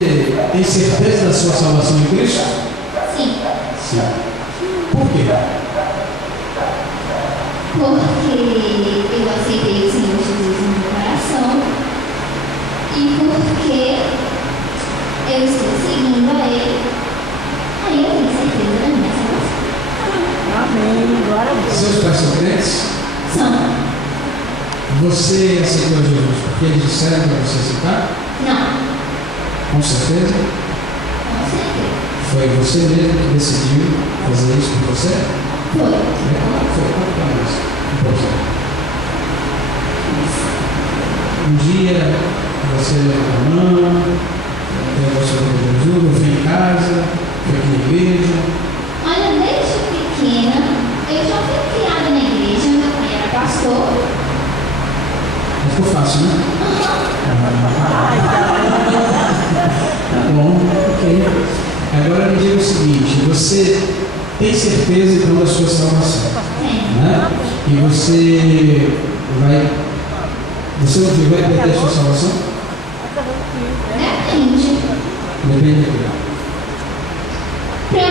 Tem certeza da sua salvação em Cristo? Sim. Sim. Por quê? Porque eu aceitei o Senhor Jesus no meu coração e porque eu estou seguindo a Ele. Aí eu tenho certeza da minha salvação. Amém. Glória a Deus. Seus pais são crentes? São? Você aceitou Jesus porque eles disseram para você aceitar? Não. Com certeza? Com certeza. Foi você mesmo que decidiu fazer isso por você? Foi. Como é que foi? Conta para nós um pouquinho. Um dia você levantou a mão, pegou seu Jesus, foi em casa, foi aqui na igreja. Olha, desde pequena, eu já fui criada na igreja, meu pai era pastor. Não ficou fácil, né? Tá bom, ok. Agora me diga o seguinte, você tem certeza então da sua salvação, Tem. né? E você um dia vai perder a sua salvação? Depende. Depende de quê? Pra